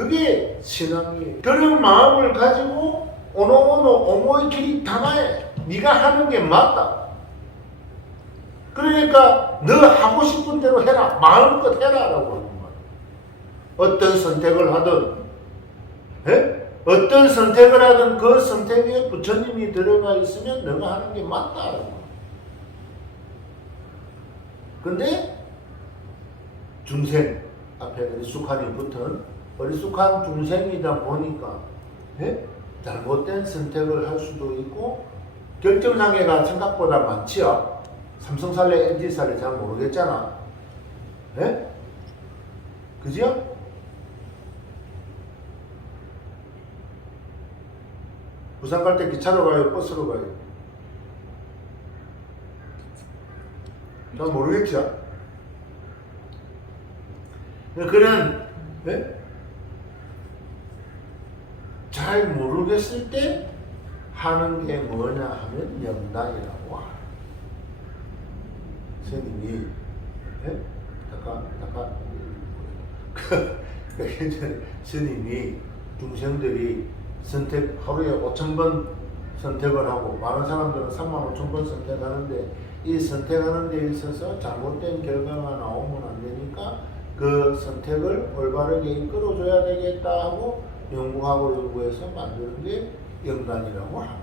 그게 신앙이에요. 그런 마음을 가지고 오노오노 오모이키리 당하에 네가 하는 게 맞다. 그러니까 너 하고 싶은 대로 해라. 마음껏 해라라고 하는 거예요. 어떤 선택을 하든, 에? 어떤 선택을 하든 그 선택에 부처님이 들어가 있으면 너가 하는 게 맞다라고. 근데 중생 앞에 어리숙한이 붙은 어리숙한 중생이다 보니까 잘못된 선택을 할 수도 있고 결정장애가 생각보다 많지요. 삼성살래, LG살래 잘 모르겠잖아. 그죠? 부산 갈 때 기차로 가요? 버스로 가요? 잘 모르겠죠? 그런 잘 모르겠을 때 하는 게 뭐냐 하면 영단이라고 하라. 스님이 스님이 중생들이 선택 하루에 5,000번 선택을 하고 많은 사람들은 35,000번 선택하는데 이 선택하는 데 있어서 잘못된 결과가 나오면 안 되니까 그 선택을 올바르게 이끌어줘야 되겠다 하고 연구하고 연구해서 만드는 게 영단이라고 합니다.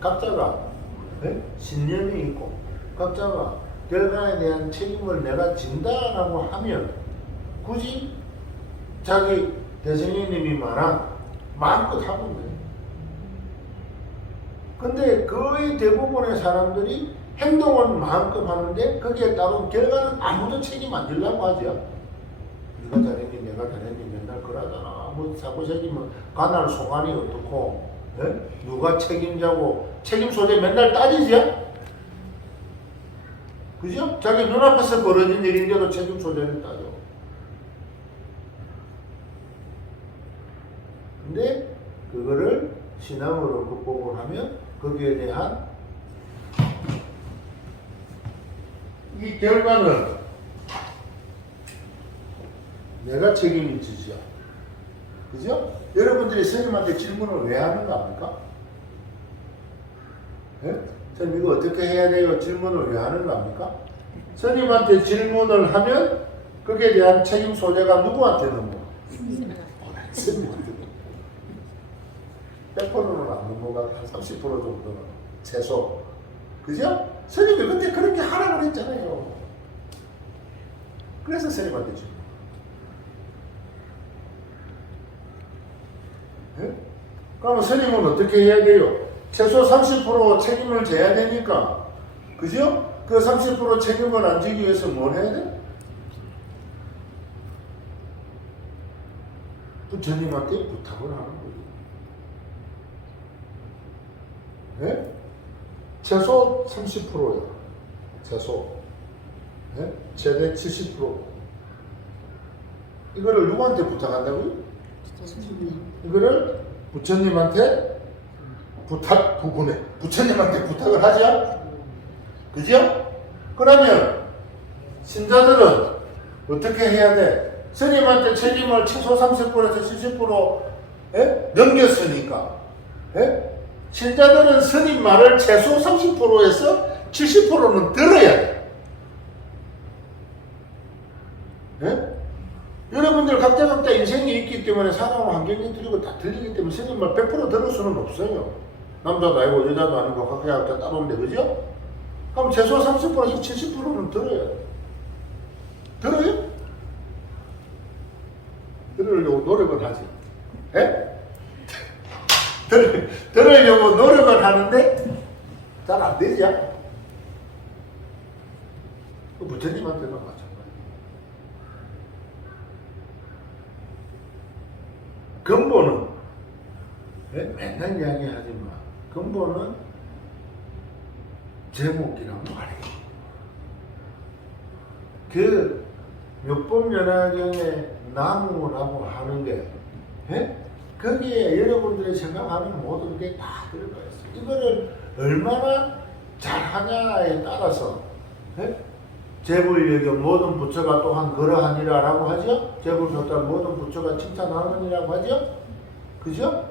각자가 신념이 있고 각자가 결과에 대한 책임을 내가 진다라고 하면 굳이 자기 대승님이 말한 마음껏 하면 돼요. 근데 거의 대부분의 사람들이 행동은 마음껏 하는데 거기에 따른 결과는 아무도 책임 안 지려고 하죠. 네가 잘했니 내가 잘했니 맨날 그러잖아. 뭐 사고생기면 가날 소관이 어떻고 누가 책임자고 책임 소재 맨날 따지죠. 그죠? 자기 눈앞에서 벌어진 일인데도 책임 소재를 따져. 근데 그거를 신앙으로 극복을 하면 거기에 대한 이 결과는 내가 책임을 지죠. 그죠? 여러분들이 스님한테 질문을 왜 하는 거 압니까? 스님 이거 어떻게 해야 돼요? 질문을 왜 하는 거 압니까? 스님한테 질문을 하면 거기에 대한 책임 소재가 누구한테 넘어? 스님한테. 100%는 안 넘어가 한 30% 정도는 최소. 그죠? 스님이 그때 그렇게 하라고 그랬잖아요. 그래서 스님한테 질문. 그럼 스님은 어떻게 해야 돼요? 최소 30% 책임을 져야 되니까. 그죠? 그 30% 책임을 안 지기 위해서 뭘 해야 돼? 부처님한테 부탁을 하는 거예요. 최소 30%예요. 최소. 최대 70%. 이거를 누구한테 부탁한다고요? 이거를 부처님한테 부탁 부분에 부처님한테 부탁을 하죠. 그죠? 그러면 신자들은 어떻게 해야 돼? 스님한테 책임을 최소 30%에서 70% 넘겼으니까 신자들은 스님 말을 최소 30%에서 70%는 들어야 돼. 여러분들 각자 인생이 있기 때문에 상황 환경이 틀리고 다 틀리기 때문에 스님 말 100% 들을 수는 없어요. 남자도 아니고 여자도 아니고 각자 따로인데 그죠? 그럼 최소 30%에서 70%는 들어야 돼. 들어요? 들으려고 노력을 하지. 들으려고 노력을 하는데 잘 안 되죠? 부처님한테는 마찬가지. 근본은 맨날 이야기하지만 근본은 제목이란 말이에요. 그 몇법연화경에 나무라고 하는 게 거기에 여러분들이 생각하는 모든 게 다 들어가 있어요. 이거를 얼마나 잘하냐에 따라서 재물여겨 모든 부처가 또한 그러하니라라고 하죠. 재물소따 모든 부처가 칭찬하느니라고 하죠. 그죠?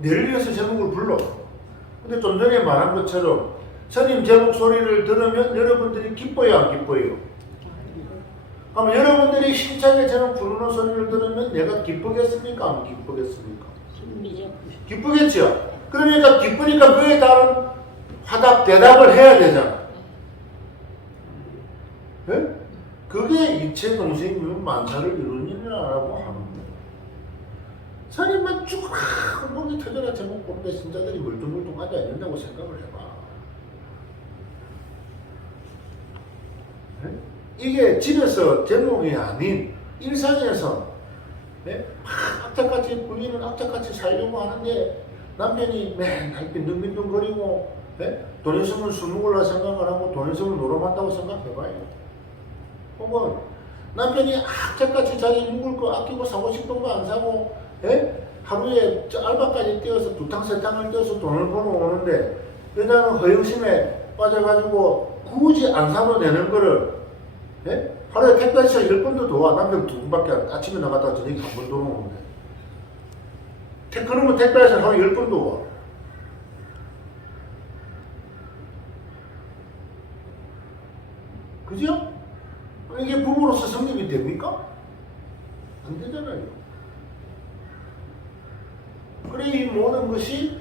내를 위해서 제목을 불러. 근데 좀 전에 말한 것처럼 스님 제목 소리를 들으면 여러분들이 기뻐요, 안 기뻐요? 그럼 여러분들이 힘차게 제목 부르는 소리를 들으면 내가 기쁘겠습니까? 안 기쁘겠습니까? 기쁘겠죠? 그러니까 기쁘니까 그에 따른 화답, 대답을 해야 되잖아. 네? 그게 이체 동생이면 만사를 이루니라라고 하는 거예요. 스님만 쭉 목이 터져라 제목 보는데 신자들이 멀뚱멀뚱 앉아야 된다고 생각을 해봐. 네? 이게 집에서 제목이 아닌 일상에서 네? 막 악착같이 부인은 악착같이 살려고 하는데 남편이 맨날 빈둥빈둥거리고 네? 돈 있으면 술 먹으려 생각을 하고 돈 있으면 놀러 간다고 생각해봐요. 혹은 남편이 악착같이 자기 먹을 거 아끼고 사고 싶은 거 안 사고 예? 하루에 알바까지 뛰어서 두탕 세탕을 뛰어서 돈을 벌어 오는데 여자는 허영심에 빠져가지고 굳이 안 사도 되는 거를 예? 하루에 택배에서 10번도 더 와. 남편 2분밖에 아침에 나갔다가 저녁에 한 번 들어오는데 그러면 택배에서 하루 10번도 와. 그죠? 이게 부부로서 성립이 됩니까? 안 되잖아요. 그래 이 모든 것이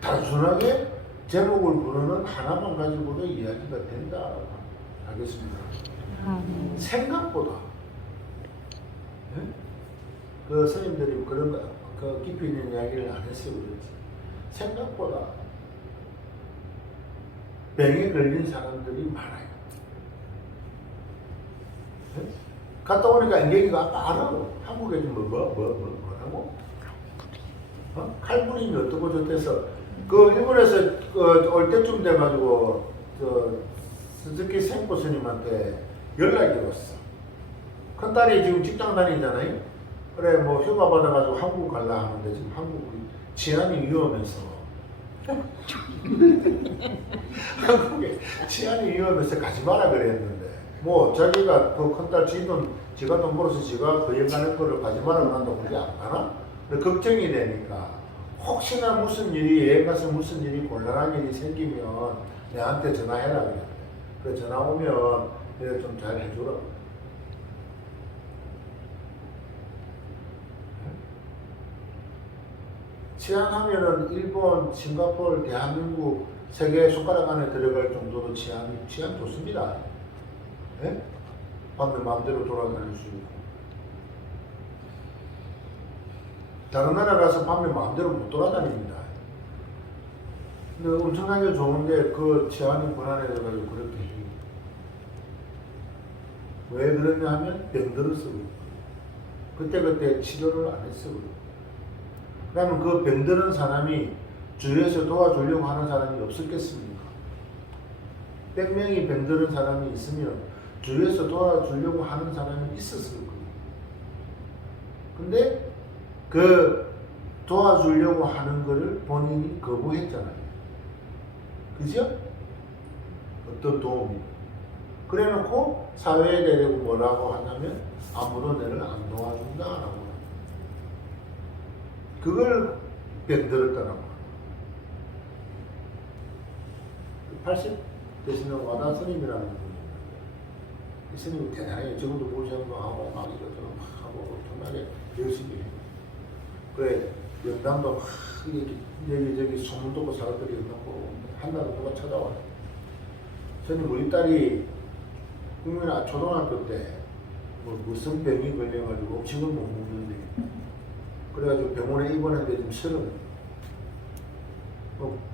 단순하게 제목을 부르는 하나만 가지고도 이야기가 된다. 알겠습니다. 생각보다 네? 그 스님들이 그런 거, 그 깊이 있는 이야기를 안 했어요. 그렇지. 생각보다 병에 걸린 사람들이 많아요. 네? 갔다 오니까 인경이가 아까 알아요. 한국에 뭐라고? 칼부림이 어떻고 저때서 그 일본에서 올 때쯤 돼가지고 스즈키 생포 스님한테 연락이 왔어. 큰딸이 지금 직장 다니잖아요. 그래 뭐 휴가 받아가지고 한국 갈라 하는데 지금 한국 치안이 위험해서 한국에 치안이 위험해서 가지 마라 그랬는데 뭐 자기가 그 큰딸 지가 돈 벌어서 지가 그 여행 가는 거를 가지 마라 그런다고 그게 안 가나? 걱정이 되니까 혹시나 무슨 일이 여행 가서 무슨 일이 곤란한 일이 생기면 내한테 전화해라 그랬대. 그래 전화 오면 내가 좀 잘 해주라. 치안하면은 일본, 싱가포르, 대한민국 세계 손가락 안에 들어갈 정도로 치안 좋습니다. 네? 밤에 마음대로 돌아다닐 수 있고. 다른 나라 가서 밤에 마음대로 못 돌아다닙니다. 근데 엄청나게 좋은데 그 치안이 불안해져가지고 그렇게 해요. 왜 그러냐 하면 병들어서 그때 치료를 안 했어. 그러면 그 병드는 사람이 주위에서 도와주려고 하는 사람이 없었겠습니까? 100명이 병드는 사람이 있으면 주위에서 도와주려고 하는 사람이 있었을 거예요. 근데 그 도와주려고 하는 거를 본인이 거부했잖아요. 그죠? 어떤 도움이. 그래 놓고 사회에 대고 뭐라고 하냐면 아무도 너를 안 도와준다라고. 그걸 병들었다라고. 80 되시는 와다 스님이라는 분이 있는데 이 스님이 대단해요. 지금도 모시고 하고 막 이것저것 막 하고 정말 열심히 해요. 그래 영남도 막 여기저기 소문 듣고 사람들이 있고 한나도 누가 찾아와요. 스님 우리 딸이 국민아 초등학교 때 뭐 무슨 병이 걸려가지고 음식을 못 먹는데 그래가지고 병원에 입원했는데 지금 30.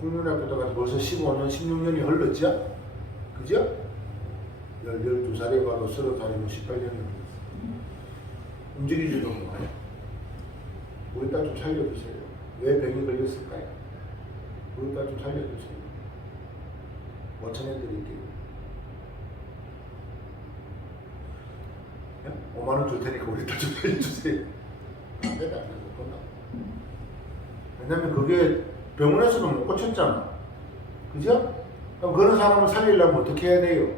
국민학교 때가 벌써 15년, 16년이 흘렀죠? 그죠? 12살에 가도 30살이면 18년이 흘렀어. 움직이지도 못해요. 우리 딸 좀 살려주세요. 왜 병이 걸렸을까요? 우리 딸 좀 살려주세요. 5천원 드릴게요. 5만원 줄 테니까 우리 딸 좀 살려주세요. 안 된다, 안 된다, 끝나. 왜냐면 그게 병원에서도 못 고쳤잖아. 그죠? 그럼 그런 사람을 살리려면 어떻게 해야 돼요?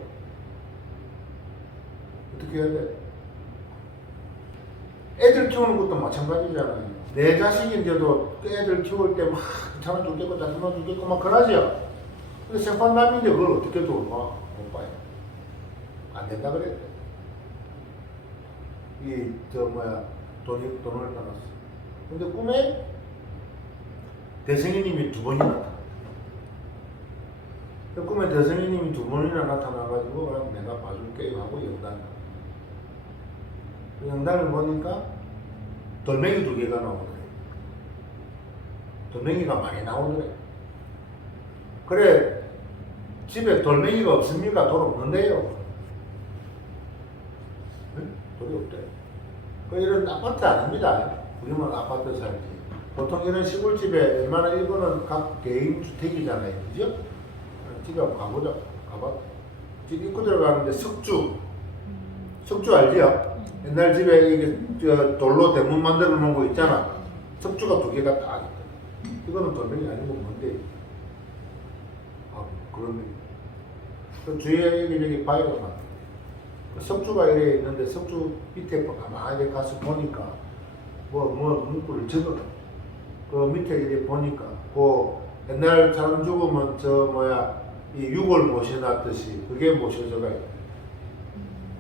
어떻게 해야 돼? 애들 키우는 것도 마찬가지잖아요. 내 자식인데도 애들 키울 때 막 귀찮아 죽겠고 짜증나 죽겠고 막 그러죠. 근데 생판남인데 그걸 어떻게 돌봐? 못 봐요. 안 된다 그랬대. 돈을 따랐어. 근데 꿈에 대성이님이 두 번이나 나타나. 꿈에 대성이님이 두 번이나 나타나가지고 그럼 내가 봐줄게 하고 영단을 보니까 돌멩이 두 개가 나오더래. 돌멩이가 많이 나오더래. 그래, 집에 돌멩이가 없습니까? 돌 없는데요. 네? 돌이 없대. 이런 아파트 아닙니다. 우리만 아파트 살지. 보통 이런 시골집에 웬만한 일본은 각 개인 주택이잖아요. 그죠? 집에 한번 가보자. 가봐. 집 입구 들어가는데 석주 알지요? 옛날 집에 이게 돌로 대문 만들어 놓은 거 있잖아. 석주가 두 개가 딱 있다. 이거는 돌멩이 아니고 뭔데? 그러네. 그 주위에 여기 바위가 많아. 석주가 이래 있는데 석주 밑에 가만히 가서 보니까 문구를 적어. 그 밑에 이래 보니까 그 옛날 사람 죽으면 이 유골 모셔놨듯이 그게 모셔져가 있다.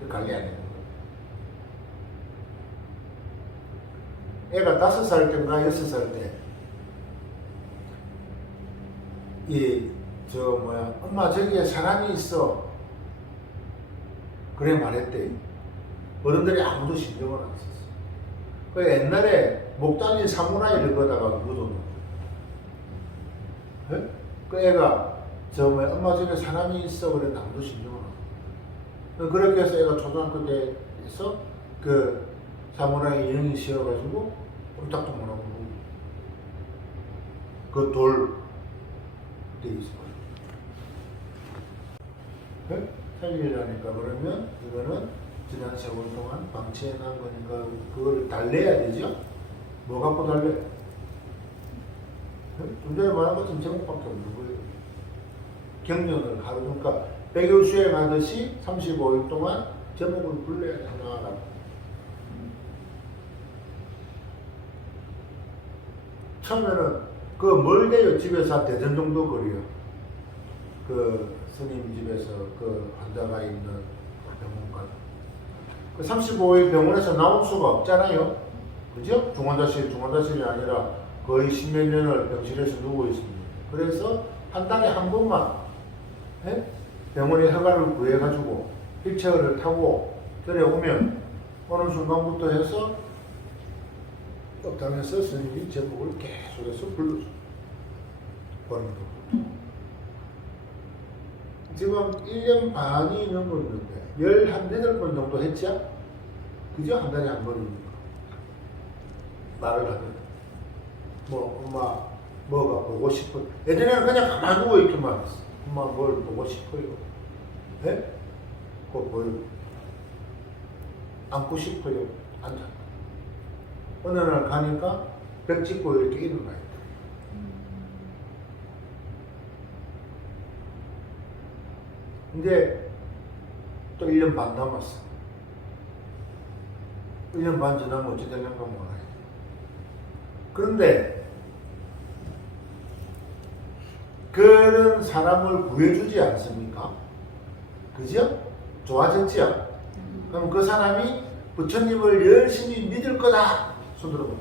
관리 안 했는 거. 애가 5살 때인가 6살 때 엄마 저기에 사람이 있어. 그래 말했대. 어른들이 아무도 신경을 안 썼어. 그 옛날에 목 달린 사무라이를 거다가 묻어놓고. 그 애가 엄마 저기에 사람이 있어. 그래 아무도 신경을 안 썼어. 그렇게 해서 애가 초등학교 때에서 그 사무라이 영이 씌어가지고 꼼짝도 못하고 그 돌 돼 있어. 살리려니까 그러면 이거는 지난 세월 동안 방치해 놓은 거니까 그걸 달래야 되죠? 뭐 갖고 달래? 좀 전에 말한 것처럼 제목밖에 없는 거예요. 경륜을 하루, 그러니까 백일 수행하듯이 35일 동안 제목을 불러야 하나라고. 처음에는 뭘 돼요? 집에서 한 대전 정도 거리요. 그 스님 집에서 그 환자가 있는 병원까지. 그 35일 병원에서 나올 수가 없잖아요. 그죠? 중환자실이 아니라 거의 10몇 년을 병실에서 누워 있습니다. 그래서 한 달에 한 번만 병원에 허가를 구해가지고 휠체어를 타고 들여오면 어느 순간부터 해서 법당에서 스님이 제목을 계속해서 불러줘. 지금 1년 반이 넘었는데 18번 정도 했죠? 그죠? 한 달에 한 번이니까 말을 하면 엄마 뭐가 보고 싶어. 예전에는 그냥 가만히 누워있기만 했어. 엄마 뭘 보고 싶어요? 네? 그거 뭘 안고 싶어요? 앉아. 어느 날 가니까 벽 짚고 이렇게 일어나 있다. 근데 또 1년 반 남았어. 1년 반 지나면 어찌 되는가 몰라요. 그런데 그런 사람을 구해주지 않습니까? 그죠? 좋아졌지요? 그럼 그 사람이 부처님을 열심히 믿을 거다. 손 들어봐.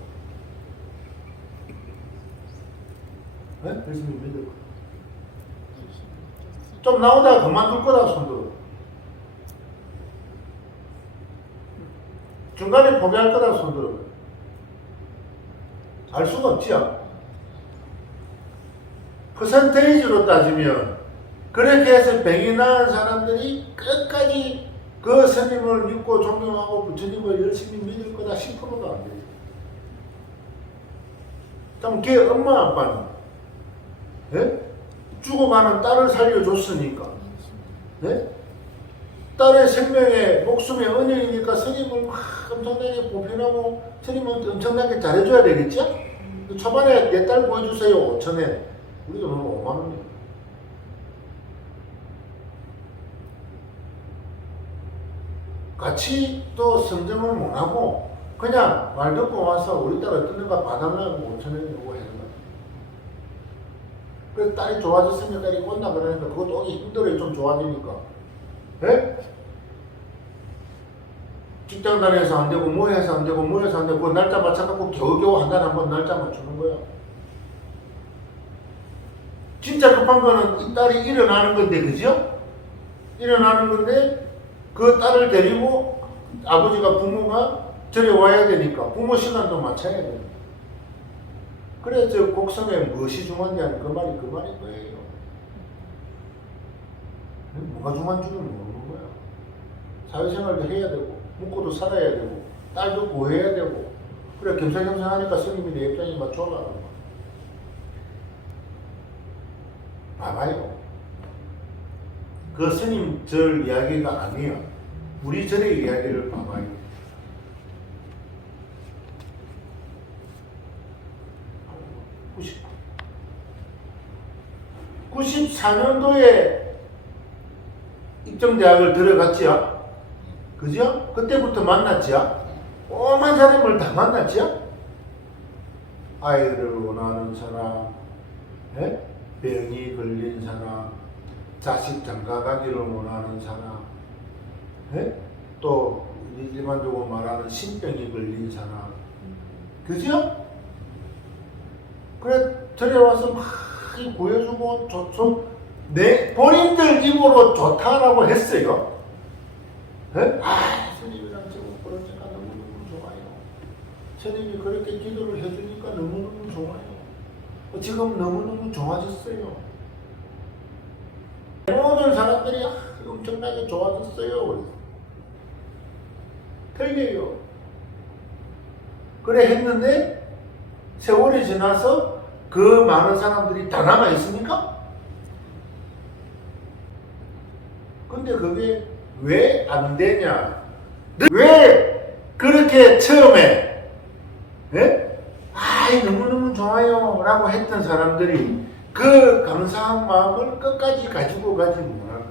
네? 열심히 믿을 거다. 좀 나오다가 그만둘 거다. 손 들어봐. 중간에 포기할 거다. 손 들어봐. 알 수가 없지요. 퍼센테이지로 따지면 그렇게 해서 병이 나은 사람들이 끝까지 그 스님을 믿고 존경하고 부처님을 열심히 믿을 거다 10%도 안 돼요. 그럼 걔 엄마 아빠는 죽어가는 딸을 살려줬으니까 딸의 생명에 목숨의 은혜이니까 스님을 막 엄청나게 보편하고 스님은 엄청나게 잘해줘야 되겠죠? 초반에 내 딸 보여주세요 5천에 우리도 너무 5만 원이에요. 같이 또 성정을 못하고 그냥 말 듣고 와서 우리 딸 어떻는가 봐달라고 5,000원 요구 해는 거야. 그래서 딸이 좋아졌으면 딸이 꽂나 그러니까 그것도 오기 힘들어요. 좀 좋아지니까. 예? 직장 다녀서 안 되고 뭐 해서 안 되고 뭐 해서 안 되고 그 날짜 맞춰갖고 겨우겨우 한 달에 한 번 날짜 맞추는 거야. 진짜 급한 거는 이 딸이 일어나는 건데, 그죠? 일어나는 건데 그 딸을 데리고 아버지가 부모가 절에 와야 되니까 부모 시간도 맞춰야 돼요. 그래 저 곡성에 무엇이 중요한지 하는 그 말인 거예요. 뭐가 중요한지는 모르는 거야. 사회생활도 해야 되고 먹고도 살아야 되고 딸도 구해야 되고 그래 겸사겸사 하니까 스님이 내 입장에 맞춰라는 거야. 봐봐요. 그 스님 절 이야기가 아니에요. 우리 절의 이야기를 봐봐요. 94년도에 입정대학을 들어갔지요. 그죠? 그때부터 만났지요. 오만 사람을 다 만났지요. 아이를 원하는 사람, 예? 병이 걸린 사람, 자식 장가가기를 원하는 사람, 예? 또 일반적으로 말하는 신병이 걸린 사람, 그죠? 그래 절에 와서 막 구해주고 좋죠. 내 본인들 입으로 좋다라고 했어요. 예? 아 스님이랑 지금 그러니까 너무너무 좋아요. 스님이 그렇게 기도를 해주니까 너무너무 좋아요. 지금 너무너무 좋아졌어요. 모든 사람들이 엄청나게 좋아졌어요. 틀려요. 그래 했는데 세월이 지나서 그 많은 사람들이 다 남아 있습니까? 근데 그게 왜 안 되냐? 왜 그렇게 처음에 예? 아이 너무너무 좋아요 라고 했던 사람들이 그 감사한 마음을 끝까지 가지고 가지 못할